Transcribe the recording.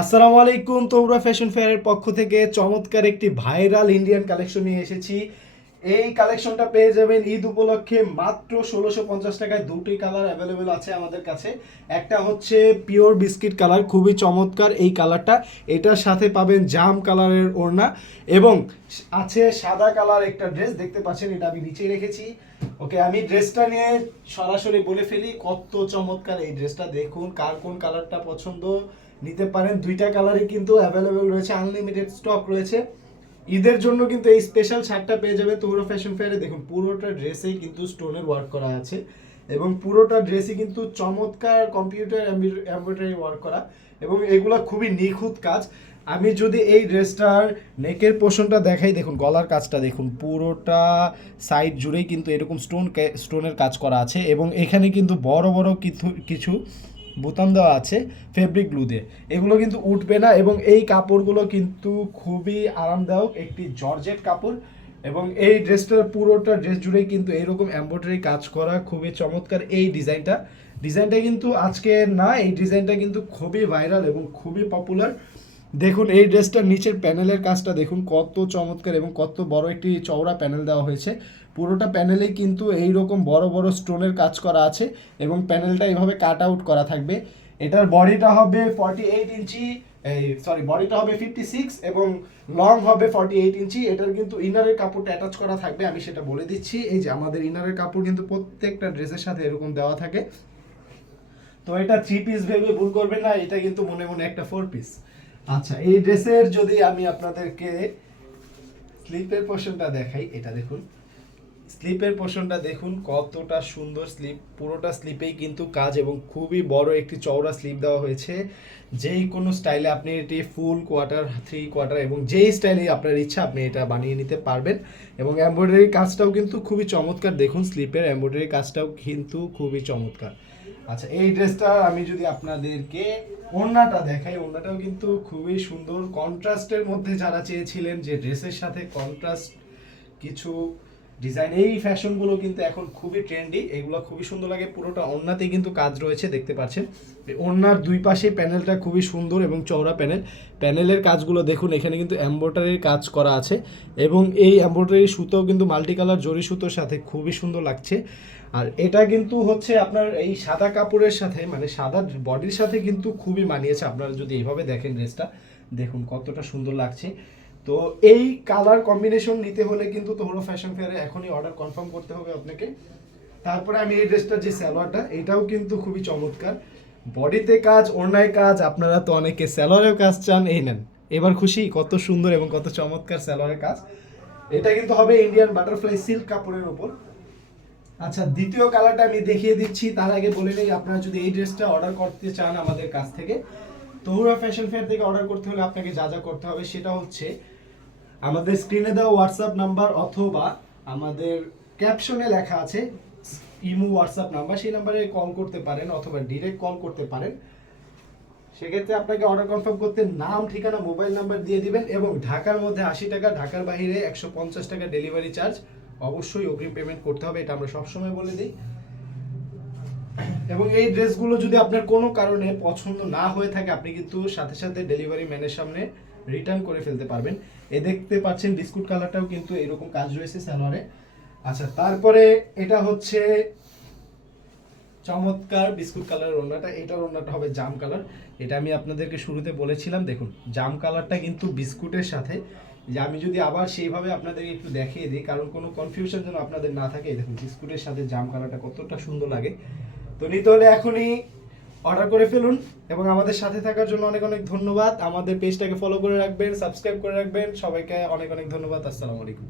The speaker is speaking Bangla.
আসসালামু আলাইকুম। তোমরা ফ্যাশন ফেয়ারের পক্ষ থেকে চমৎকার একটি ভাইরাল ইন্ডিয়ান কালেকশন নিয়ে এসেছি। এই কালেকশনটা পেয়ে যাবেন ঈদ উপলক্ষে মাত্র ১৬৫০ টাকায়। দুটি কালার অ্যাভেলেবেল আছে আমাদের কাছে। একটা হচ্ছে পিওর বিস্কিট কালার, খুবই চমৎকার এই কালারটা। এটার সাথে পাবেন জাম কালারের ওড়না এবং আছে সাদা কালার একটা ড্রেস, দেখতে পাচ্ছেন, এটা আমি নিচেই রেখেছি। ওকে, আমি ড্রেসটা নিয়ে সরাসরি বলে ফেলি কত চমৎকার এই ড্রেসটা। দেখুন কার কোন কালারটা পছন্দ নিতে পারেন। দুইটা কালারই কিন্তু অ্যাভেলেবেল রয়েছে, আনলিমিটেড স্টক রয়েছে। ঈদের জন্য কিন্তু এই স্পেশাল শার্টটা পেয়ে যাবে তোমরা ফ্যাশন ফেয়ারে। দেখুন পুরোটা ড্রেসেই কিন্তু স্টোনের ওয়ার্ক করা আছে এবং পুরোটা ড্রেসই কিন্তু চমৎকার কম্পিউটার এমব্রয়ডারি ওয়ার্ক করা এবং এগুলা খুবই নিখুঁত কাজ। আমি যদি এই ড্রেসটার নেকের পোর্শনটা দেখাই, দেখুন গলার কাজটা দেখুন, পুরোটা সাইড জুড়েই কিন্তু এরকম স্টোনের কাজ করা আছে এবং এখানে কিন্তু বড় বড় কিছু বোতাম দেওয়া আছে ফেব্রিক গ্লু দিয়ে। এগুলো কিন্তু উঠবে না এবং এই কাপড়গুলো কিন্তু খুবই আরামদায়ক, একটি জর্জেট কাপড়। এবং এই ড্রেসটার পুরোটা ড্রেস জুড়েই কিন্তু এইরকম এমব্রয়ডারি কাজ করা, খুবই চমৎকার এই ডিজাইনটা কিন্তু আজকে না, এই ডিজাইনটা কিন্তু খুবই ভাইরাল এবং খুবই পপুলার। দেখুন এই ড্রেসটার নিচের প্যানেলের কাজটা দেখুন কত চমৎকার এবং কত বড় একটি চওড়া প্যানেল দেওয়া হয়েছে। পুরোটা প্যানেলেই কিন্তু এইরকম বড় বড় স্টোনের কাজ করা আছে এবং প্যানেলটা এইভাবে কাট আউট করা থাকবে। এটার বডিটা হবে 48 ইঞ্চি, বডিটা হবে 56 এবং লং হবে 48 ইঞ্চি। এটার কিন্তু ইনারের কাপড়টা অ্যাটাচ করা থাকবে, আমি সেটা বলে দিচ্ছি। এই যে আমাদের ইনারের কাপড় কিন্তু প্রত্যেকটা ড্রেসের সাথে এরকম দেওয়া থাকে। তো এটা 3 পিস ভেবে ভুল করবেন না, এটা কিন্তু মনে মনে একটা 4 পিস। আচ্ছা, এই ড্রেসের যদি আমি আপনাদেরকে স্লিপের পোর্শনটা দেখাই, এটা দেখুন, স্লিপের পোর্শনটা দেখুন কতটা সুন্দর স্লিপ। পুরোটা স্লিপেই কিন্তু কাজ এবং খুবই বড় একটি চওড়া স্লিপ দেওয়া হয়েছে। যেই কোনো স্টাইলে আপনি এটি ফুল কোয়ার্টার, 3 কোয়ার্টার এবং যেই স্টাইলে আপনার ইচ্ছা আপনি এটা বানিয়ে নিতে পারবেন। এবং এমব্রয়ডারি কাজটাও কিন্তু খুবই চমৎকার, দেখুন স্লিপের এমব্রয়ডারি কাজটাও কিন্তু খুবই চমৎকার। আচ্ছা, এই ড্রেসটা আমি যদি আপনাদেরকে ওড়নাটা দেখাই, ওড়নাটাও কিন্তু খুবই সুন্দর কন্ট্রাস্টের মধ্যে। যারা চেয়েছিলেন যে ড্রেসের সাথে কন্ট্রাস্ট কিছু ডিজাইন, এই ফ্যাশনগুলো কিন্তু এখন খুবই ট্রেন্ডি, এগুলো খুবই সুন্দর লাগে। পুরোটা ওড়নাতে কিন্তু কাজ রয়েছে, দেখতে পাচ্ছেন। ওড়নার দুই পাশে প্যানেলটা খুবই সুন্দর এবং চওড়া প্যানেলের কাজগুলো দেখুন, এখানে কিন্তু এমব্রয়ডারির কাজ করা আছে এবং এই এমব্রয়ডারি সুতোও কিন্তু মাল্টি কালার জরি সুতোর সাথে খুবই সুন্দর লাগছে। আর এটা কিন্তু হচ্ছে আপনার এই সাদা কাপড়ের সাথে, মানে সাদা বডির সাথে কিন্তু খুবই মানিয়েছে। আপনারা যদি এইভাবে দেখেন ড্রেসটা, দেখুন কতটা সুন্দর লাগছে। তো এই কালার কম্বিনেশন নিতে হলে কিন্তু তোমরা ফ্যাশন ফেয়ারে এখনই অর্ডার কনফার্ম করতে হবে আপনাকে। তারপরে আমি এই ড্রেসটার যে সালোয়ারটা, এটাও কিন্তু খুবই চমৎকার, বডিতে কাজ, ওড়নায় কাজ। আপনারা তো অনেকে সালোয়ারের কাজ চান, এই নেন, এবার খুশি, কত সুন্দর এবং কত চমৎকার সালোয়ারের কাজ। এটা কিন্তু হবে ইন্ডিয়ান বাটারফ্লাই সিল্ক কাপড়ের উপর। আচ্ছা, দ্বিতীয় কালারটা আমি দেখিয়ে দিচ্ছি, তার আগে বলে নেই, আপনারা যদি এই ড্রেসটা অর্ডার করতে চান আমাদের কাছ থেকে, তহুরা ফ্যাশন ফেয়ার থেকে অর্ডার করতে হলে আপনাকে যা যা করতে হবে সেটা হচ্ছে আমাদের স্ক্রিনে দেওয়া হোয়াটসঅ্যাপ নাম্বার অথবা আমাদের ক্যাপশনে লেখা আছে ইমো হোয়াটসঅ্যাপ নাম্বার, সেই নাম্বারে কল করতে পারেন অথবা ডিরেক্ট কল করতে পারেন। সেক্ষেত্রে আপনাকে অর্ডার কনফার্ম করতে নাম, ঠিকানা, মোবাইল নাম্বার দিয়ে দিবেন এবং ঢাকার মধ্যে 80 টাকা, ঢাকার বাইরে 150 টাকা ডেলিভারি চার্জ। অবশ্যই অগ্রিম পেমেন্ট করতে হবে, এটা আমরা সবসময় বলে দিই। এবং এই ড্রেসগুলো যদি আপনার কোনো কারণে পছন্দ না হয়ে থাকে, আপনি কিন্তু সাথে সাথে ডেলিভারি ম্যানের সামনে রিটার্ন করে ফেলতে পারবেন। এ দেখতে পাচ্ছেন বিস্কুট কালারটাও কিন্তু এরকম কাজ রয়েছে সালোয়ারে। আচ্ছা, তারপরে এটা হচ্ছে চমৎকার বিস্কুট কালারের ওড়নাটা, এটার ওড়নাটা হবে জাম কালার। এটা আমি আপনাদেরকে শুরুতে বলেছিলাম, দেখুন জাম কালারটা কিন্তু বিস্কুটের সাথে। যে আমি যদি আবার সেইভাবে আপনাদেরকে একটু দেখিয়ে দিই, কারণ কোনো কনফিউশন যেন আপনাদের না থাকে, দেখুন বিস্কুটের সাথে জাম কালারটা কতটা সুন্দর লাগে। তো নিতে হলে এখনই অর্ডার করে ফেলুন এবং আমাদের সাথে থাকার জন্য অনেক অনেক ধন্যবাদ। আমাদের পেজটাকে ফলো করে রাখবেন, সাবস্ক্রাইব করে রাখবেন। সবাইকে অনেক অনেক ধন্যবাদ। আসসালামু আলাইকুম।